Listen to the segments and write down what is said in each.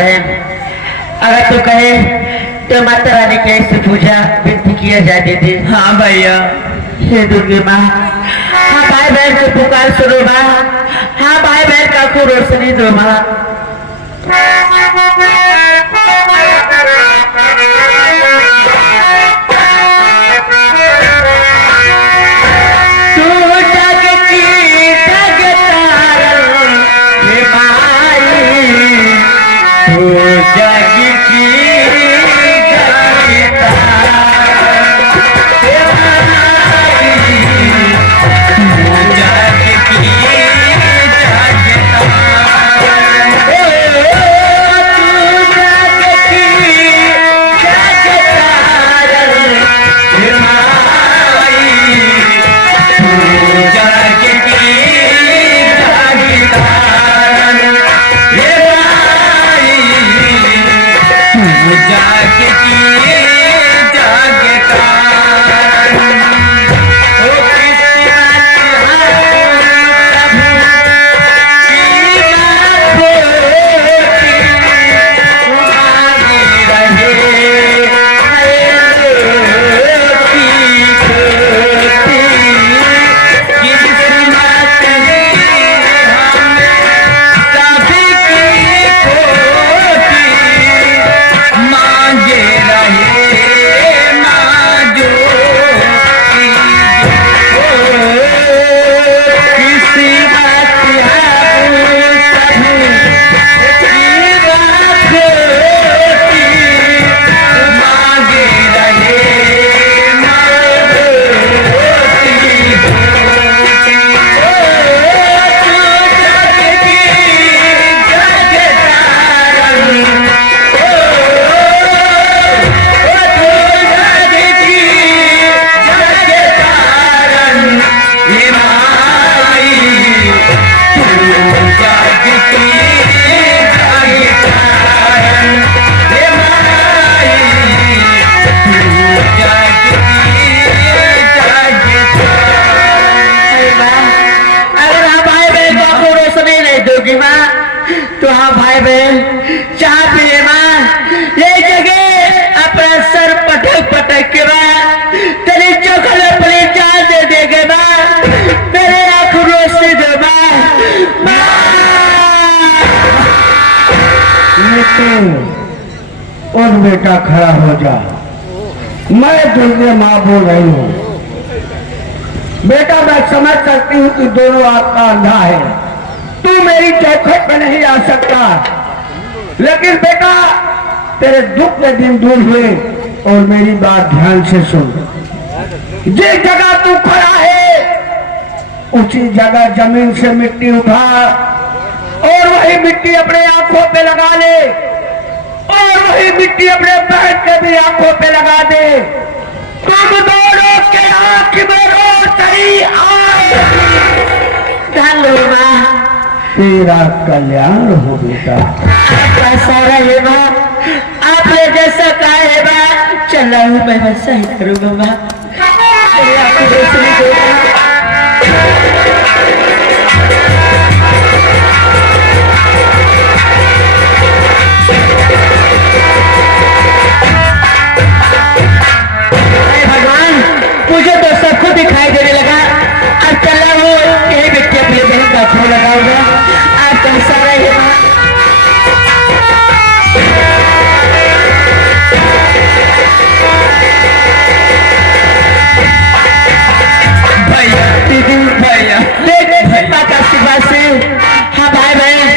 बहन, अगर तू कहे तो माता रानी के ऐसे पूजा विधि किया जाए दीदी। हाँ भैया। हे दुर्गे माँ, हाँ भाई बहन को पुकार सुनो माँ, हाँ भाई बहन का को रोशनी दो माँ। तो हाँ भाई बहन चाह पिए माँ, ये जगह अपना सर पटक पटक के माँ तेरी चौखल अपनी जान दे देगे माँ, मेरे आंखों रोशनी दे माँ। और बेटा खड़ा हो जा, मैं दुर्गे माँ बोल रही हूँ। बेटा मैं समझ सकती हूँ कि दोनों आपका अंधा है, तू मेरी चौखट पे नहीं आ सकता, लेकिन बेटा तेरे दुख के दिन दूर हुए। और मेरी बात ध्यान से सुन, जिस जगह तू खड़ा है उसी जगह जमीन से मिट्टी उठा और वही मिट्टी अपने आंखों पे लगा ले, और वही मिट्टी अपने बहन के भी आंखों पे लगा दे। तुम दोनों के आंख में रोशनी आए, तेरा कल्याण हो बेटा। ऐसा रहे माँ, आपने जैसा कहा है माँ, चला हूँ मैं वैसा ही करूँगा माँ। आपको रोशनी दूंगा। भगवान मुझे तो सब कुछ दिखाई देने लगा, अब चला हूँ यही व्यक्ति अपने बहन का खो लगाऊंगा। आप कैसा रहे माँ? हाँ भाई बहन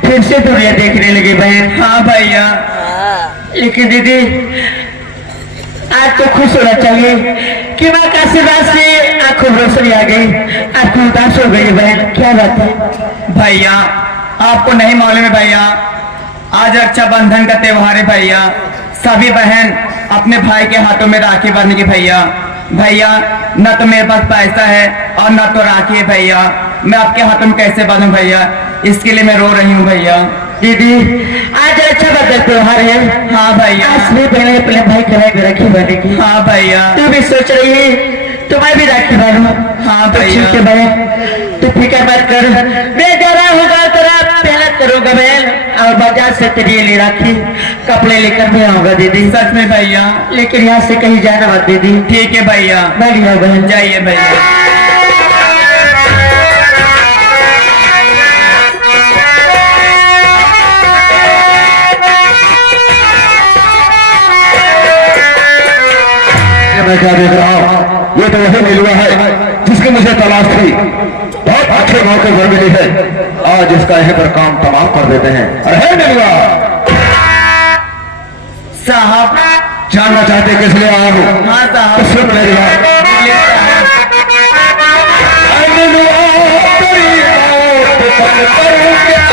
फिर से दुनिया देखने लगी बहन। हाँ भैया। लेकिन दीदी आज तो खुश होना चाहिए कि माँ का आशीर्वाद से आंखों में रोशनी आ गई, आंखों उदास हो गई बहन, क्या बात है? भैया आपको नहीं मालूम है भैया, आज रक्षाबंधन का त्योहार है भैया। सभी बहन अपने भाई के हाथों में राखी बांधेगी भैया। भैया न तो मेरे पास पैसा है और न तो राखी है भैया, मैं आपके हाथों में कैसे बांधूं भैया, इसके लिए मैं रो रही हूँ भैया। दीदी आज रक्षाबंधन त्योहार है। हाँ भैया। असली पहले अपने भाई के भाई राखी बांधेगी। हाँ भैया। तू भी सोच रही है तो मैं भी राखी बांधूं। हाँ तो भैया। ठीक है बहन, तू फिक्र मत कर, मैं जरा होगा तेरा प्यार करूंगा बहन। और बाजार से तेरे लिए राखी कपड़े लेकर मैं आऊंगा दीदी। सच में भैया? लेकिन यहाँ से कहीं जाना मत दीदी। ठीक है भैया। बैठ जाओ बहन। जाइए भैया। मैं क्या देख रहा हूँ, ये तो वही नीलुआ है जिसकी मुझे तलाश थी। बहुत अच्छे मौके पर मिली है, आज इसका यहीं पर काम तमाम कर देते हैं। अरे नीलुआ साहब, जानना चाहते किस लिए आया हूँ? हाँ साहब। तो सुन मेरी बात। बोलिए साहब। अरे नीलुआ, तेरी बात पर करूँ क्या?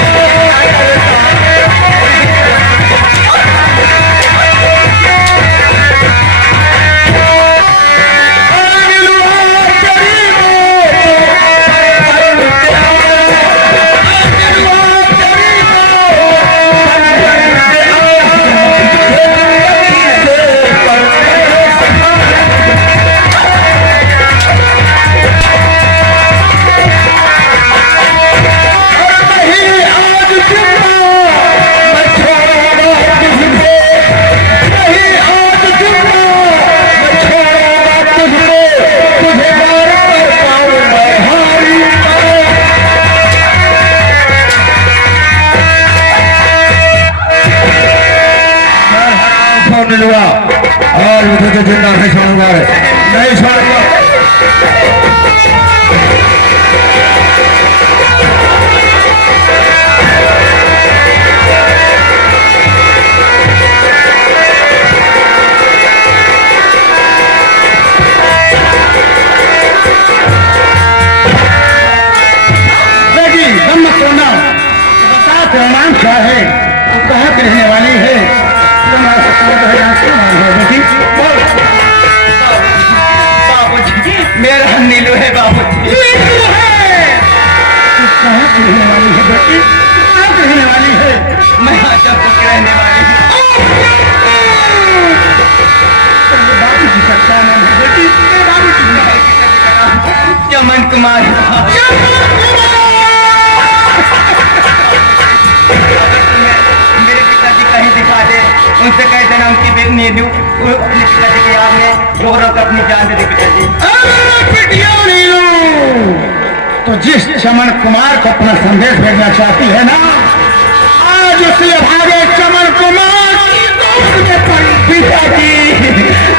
और मुझे तो जिंदा नहीं छोड़ूंगा, नहीं छोड़ूंगा। रोमांच क्या है, वो कहाँ की रहने वाली है? बाबूजी, मेरा नीलू है बाबूजी। कहाँ की रहने वाली है बेटी? कहाँ की रहने वाली है? मैं आजमपुर की रहने वाली हूँ। बाबूजी का क्या नाम है बेटी? बाबूजी चमन कुमार। मेरे पिताजी कहीं दिखा दे, उनसे कह देना उनकी बेटी नीलू अपने पिताजी के याद में रो रो कर अपनी जान दे दे पिताजी। तो जिस चमन कुमार को अपना संदेश भेजना चाहती है ना, आज उससे भागे चमन कुमार की गोद में पड़ी। पिताजी,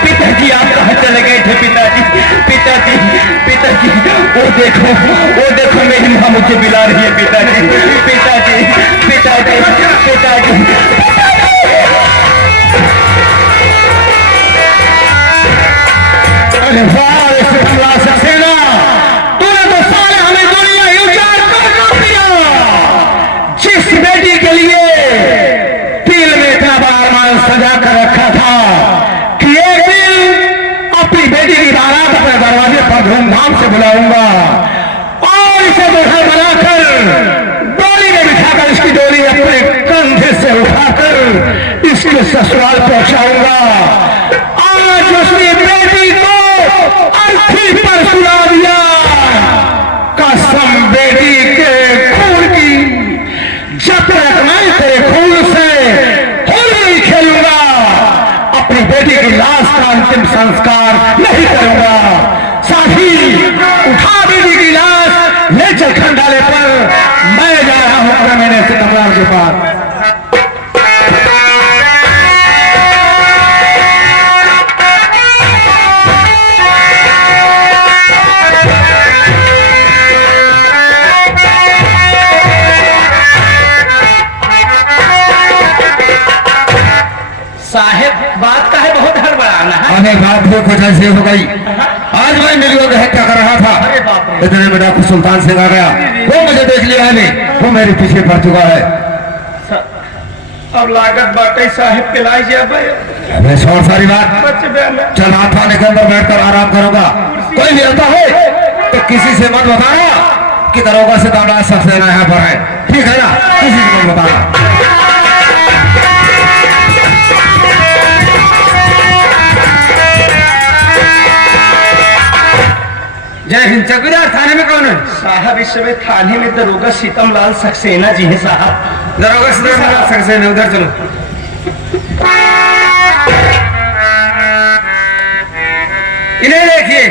पिताजी आप कहाँ चले गए थे पिताजी? पिताजी, पिताजी, वो देखो मेरी माँ मुझे बुला रही है पिताजी। पिताजी, पिताजी, पिताजी। अरे वाह सेना, तूने तो सारे हमें दुनिया ही उजाड़ कर दिया। जिस बेटी के लिए दिल में इतना बड़ा अरमान सजा कर रखा था कि एक दिन अपनी बेटी की बारात अपने दरवाजे पर धूमधाम से बुलाऊंगा और इसे दुल्हन बनाकर डोली में बिठाकर इसकी डोली अपने कंधे से उठाकर इसके ससुराल पहुंचाऊंगा। आज उसकी बेटी को अर्थी पर सुला दिया। कसम बेटी के खून की, जब तक मैं तेरे खून से होली नहीं खेलूंगा, अपनी बेटी की लाश का अंतिम संस्कार नहीं करूंगा। साथ ही उठा बेटी की लाश ले चल खंडाले पर। मैं जा रहा हूं अपने महीने से कमरार के पास। साहेब, बात का है बहुत हड़बड़ाना है। अरे बात वो कुछ ऐसी हो गई। आज मैं नीलुआ की हत्या कर रहा था, इतने में डाकू सुल्तान सिंह आ गया। वो मुझे देख लिया है, वो मेरे पीछे पड़ चुका है। अब लागत बाटे साहेब के लाई जा अबे छोड़ सारी बात, चल हाथ थाने के अंदर बैठकर आराम करूंगा। कोई भी आता है तो किसी से मत बताना कि दरोगा से दादा शख्स लेना यहाँ पर है, ठीक है ना? किसी से मत बताना। जय हिंद। चौकीदार थाने में कौन है? साहब इस समय थाने में दरोगा सीतम लाल सक्सेना जी है साहब। दरोगा सितमलाल सक्सेना उधर चलो। इन्हें देखिए,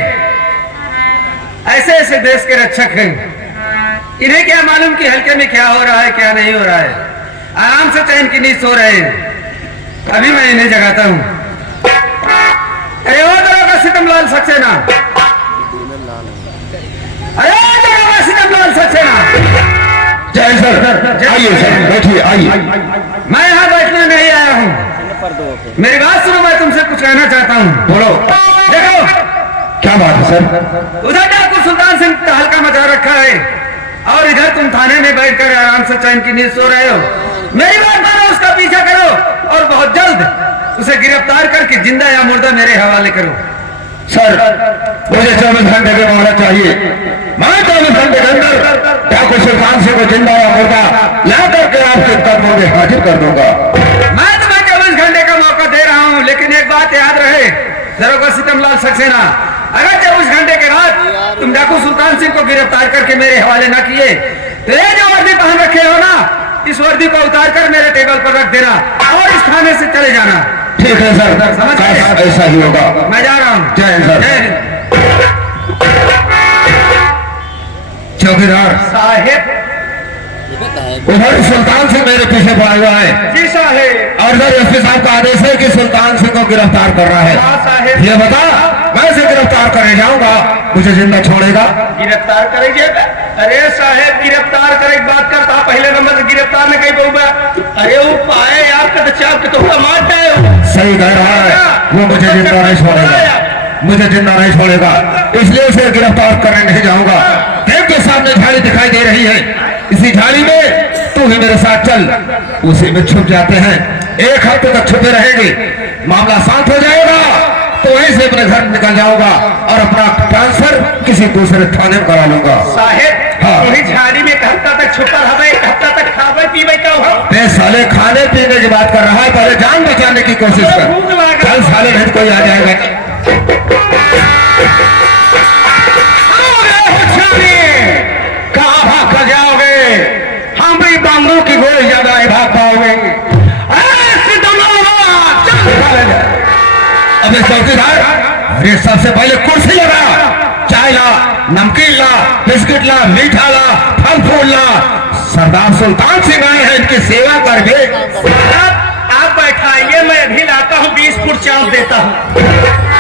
ऐसे ऐसे देश के रक्षक हैं, इन्हें क्या मालूम कि हल्के में क्या हो रहा है क्या नहीं हो रहा है। आराम से चैन की नींद सो रहे हैं। अभी मैं इन्हें जगाता हूं। अरे वो दरोगा सितमलाल सक्सेना, अरे वो दरोगा सितमलाल सक्सेना। जय सर, आइए सर, बैठिए आइए। मैं यहाँ बैठने नहीं आया हूँ, मेरी बात सुनो, मैं तुमसे कुछ कहना चाहता हूँ। बोलो, देखो, क्या बात है सर? उधर डाकू सुल्तान सिंह तहलका मचा रखा है और इधर तुम थाने में बैठकर आराम से चैन की नींद सो रहे हो। मेरी बात मानो, उसका पीछा करो और बहुत जल्द उसे गिरफ्तार करके जिंदा या मुर्दा मेरे हवाले करो। सर, मुझे 24 घंटे के मोहलत चाहिए। मैं 24 घंटे के अंदर डाकू सुल्तान सिंह को जिंदा या मुर्दा ला करके आपके कदमों में हाजिर कर दूंगा। मैं तुम्हें 24 घंटे का मौका दे रहा हूँ, लेकिन एक बात याद रहे दरोगा सितमलाल सक्सेना, अगर 24 घंटे के बाद तुम डाकू सुल्तान सिंह को गिरफ्तार करके मेरे हवाले न किए तो ये जो वर्दी पहन रखे हो ना, इस वर्दी को उतार कर मेरे टेबल पर रख देना और इस थाने से चले जाना। ठीक है सर, समझ गए? ऐसा ही होगा। मैं जा रहा हूँ। जय हिंद सर। जय हिंद। चौकीदार साहेब। उधर सुल्तान सिंह मेरे पीछे पड़ा हुआ है। जी साहेब। और सर एसपी साहब का आदेश है कि सुल्तान सिंह को गिरफ्तार करना है। हाँ साहेब। ये बता, मैं इसे गिरफ्तार करने जाऊंगा, मुझे जिंदा छोड़ेगा? गिरफ्तार करेंगे? अरे साहेब, गिरफ्तार करे बात करता पहले नंबर से गिरफ्तार में कहीं बहुबा। अरे वो पाए आपका तो चाप के तो मार जाए। सही कह रहा है, वो मुझे जिंदा नहीं छोड़ेगा, मुझे जिंदा नहीं छोड़ेगा, इसलिए उसे गिरफ्तार करने नहीं जाऊंगा। देख के सामने झाड़ी दिखाई दे रही है, इसी झाड़ी में तू ही मेरे साथ चल, उसी में छुप जाते हैं। 1 हफ्ते तक छुपे रहेंगे, मामला शांत हो जाएगा तो वहीं से अपने घर निकल जाऊंगा और अपना ट्रांसफर किसी दूसरे थाने में करा लूंगा। साहेब, हाँ। वही झाड़ी में 1 हफ्ता तक छुपा रहा, 1 हफ्ता तक खावे पीवे क्या हो? बे साले, खाने पीने की बात कर रहा है, पहले जान बचाने की कोशिश भूख कर। लगा। चल साले, नहीं तो कोई आ जाएगा। कहाँ भाग कर जाओगे? हम भी बांबू की गोली ज्यादा नहीं भाग पाओगे। अबे चौकीदार, अरे सबसे पहले कुर्सी लगा, चाय ला, नमकीन ला, बिस्किट ला, मीठा ला, फल फूल ला। सरदार सुल्तान सिंह आए हैं, इनकी सेवा कर दे। आप बैठाइए, मैं अभी लाता हूँ, 20 फुट चावल देता हूँ।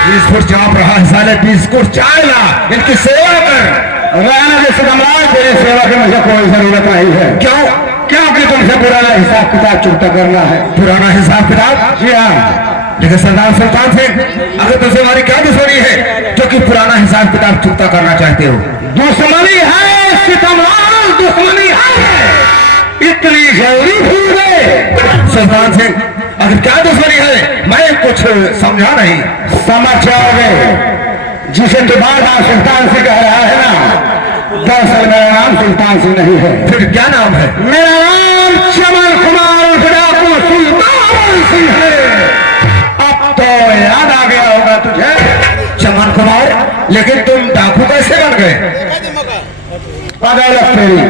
20 फुट चाप रहा है साले, 20 फुट चाय ला, इनकी सेवा कर। रहना दे सितमलाल, तेरी सेवा की मुझे कोई जरूरत नहीं है। क्यों? क्योंकि तुमसे पुराना हिसाब किताब चुकता करना है। पुराना हिसाब किताब? जी हाँ। लेकिन सरदार सुल्तान सिंह, अगर तुमसे हमारी क्या दुश्मनी है जो कि पुराना हिसाब किताब चुकता करना चाहते हो? दुश्मनी है सितमलाल, दुश्मनी है। इतनी जल्दी भूल गए? सुल्तान सिंह, अगर क्या दुश्मनी है मैं कुछ समझा नहीं। समझ जाओगे। जिसे तू बार-बार सुल्तान सिंह कह रहा है ना, दरअसल मेरा नाम सुल्तान सिंह नहीं है। फिर क्या नाम है? मेरा नाम चमन कुमार डाकू सुल्तान सिंह है। अब तो याद आ गया होगा तुझे। चमन कुमार, लेकिन तुम डाकू कैसे बन गए? बदौलत तेरी।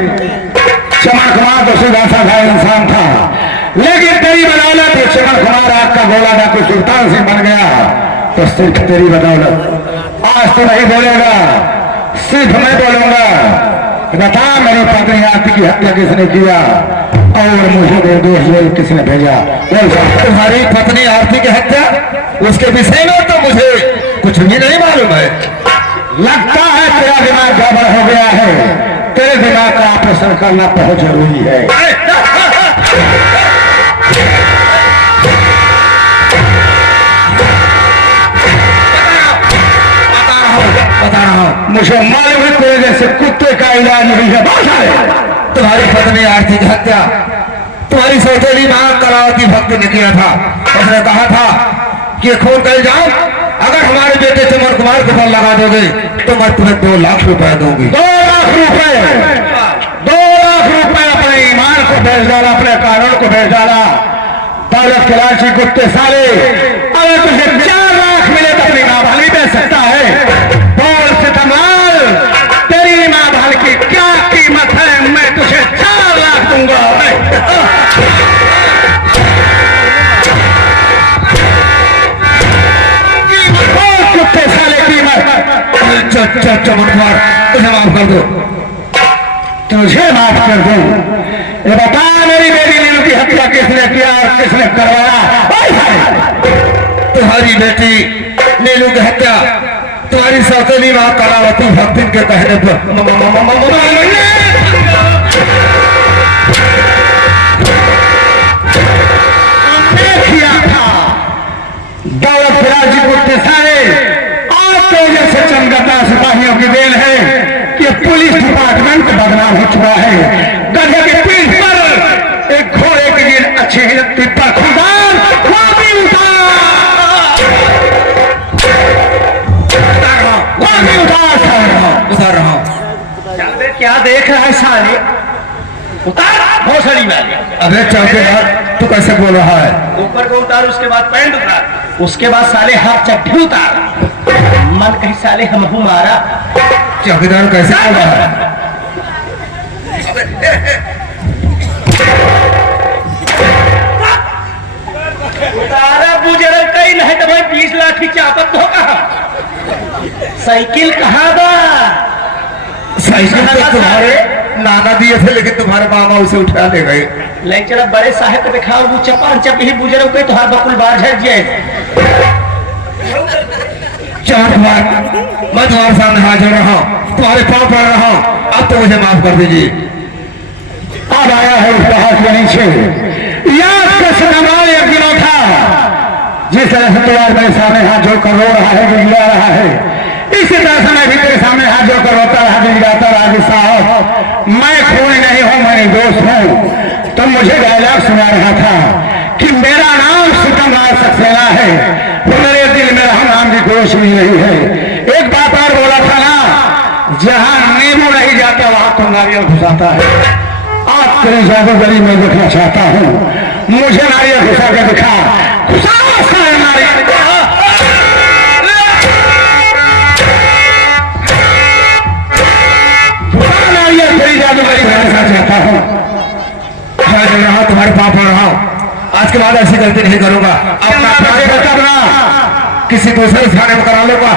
चमन कुमार तो सीधा साधा इंसान था, लेकिन तेरी बदौलत ये चमन कुमार आपका गोला डाकू सुल्तान सिंह बन गया। तो सिर्फ तेरी बदौलत। आज तो नहीं बोलेगा, सिर्फ मैं बोलूंगा। बता, मेरी पत्नी आरती की हत्या किसने किया और मुझे निर्दोष जेल किसने भेजा? तुम्हारी पत्नी आरती की हत्या, उसके विषय में तो मुझे कुछ भी नहीं मालूम है। लगता है तेरा दिमाग गड़बड़ हो गया है। तेरे दिमाग का ऑपरेशन करना बहुत जरूरी है। बता रहा हूँ, मुझे मालूम है तेरे जैसे कुत्ते का इलाज नहीं है। तुम्हारी पत्नी आरती की हत्या तुम्हारी सौतेली मां कलावती भक्ति ने किया था। उसने कहा था कि खून कर जाओ, अगर हमारे बेटे चमन कुमार को बल लगा दोगे तो मैं तुम्हें 2 लाख रुपए दूंगी। 2 लाख रुपए? 2 लाख रुपए अपने ईमान को भेज डाला, अपने कानून को भेज डाला। दौलत के लालची कुत्ते साले, अगर तुझे 4 लाख मिले तो अपनी मां भाली बेच सकता है। बोल सितमलाल, तेरी मां भाल की क्या कीमत है? मैं तुझे 4 लाख दूंगा। चमत्कार, मुझे माफ कर दो। तुझे माफ कर दूं? ये बता मेरी बेटी नीलू की हत्या किसने किया और किसने करवाया? तुम्हारी बेटी नीलू की हत्या तुम्हारी सौतेली मां कलावती भक्तिन के कहने पर किया था। दौलत फिराजीपुर के सारे आपके वजह से चमगता सिपाहियों की देन है कि पुलिस डिपार्टमेंट बदनाम हो चुका है। गधे की पीठ पर एक घोड़े की नींद अच्छी ही लगती पर खुदार उतार रहा हूं। क्या देख रहा है साले? उतार भोसड़ी में। अबे चौकीदार, तू कैसे बोल रहा है? ऊपर को उतार, उसके बाद पैंट उतार, उसके बाद साले हाथ चट्टी उतार। मन कहीं साले हमहू मारा। चौकीदार कैसे बोल रहा है? उतारा बुजरल कई नहीं तो भाई 20 लाठी चापत होगा। साइकिल कहाँ बा? साइकिल तो तुम्हारे नाना दिए थे, लेकिन तुम्हारे मामा उसे उठा ले गए। ले चला बड़े साहेब को दिखाओ, वो चपान चप ही बुजरल कई तो बकुल बार झड़ जाए। चमत्कार, मैं तुम्हारे सामने हाजिर रहा हूं, तुम्हारे पांव पड़ रहा हूं, अब तो मुझे माफ कर दीजिए। अब आया है उस पहाड़ के नीचे याद का सनमाल यकीन था। जिस तरह से तुम्हारे मेरे सामने हाथ जोड़कर रो रहा है, गिड़गिड़ा रहा है, इसी तरह से मैं भी तेरे सामने हाथ जोड़कर रोता रहा, गिड़गिड़ाता रहा। साहब, मैं खूनी नहीं हूं, मैं निर्दोष हूं। तुम मुझे डायलॉग सुना रहा था कि मेरा नाम सिकंदर सक्सेना है, तो मेरे दिल में हम नाम की कोई सुनी नहीं है। एक बात और बोला था ना, जहां नींबू नहीं जाता वहां तो नारियल घुसाता है। आज तेरी जादूगरी में देखना चाहता हूँ, मुझे नारियल घुसा के दिखा। घुसा नारियल, नारियल तेरी जादूगरी में देखना चाहता हूँ। तुम्हारे पाँव पड़ रहा हूं, आज के बाद ऐसी गलती नहीं करूंगा। अपना करना किसी दूसरे थाने में करा लूंगा।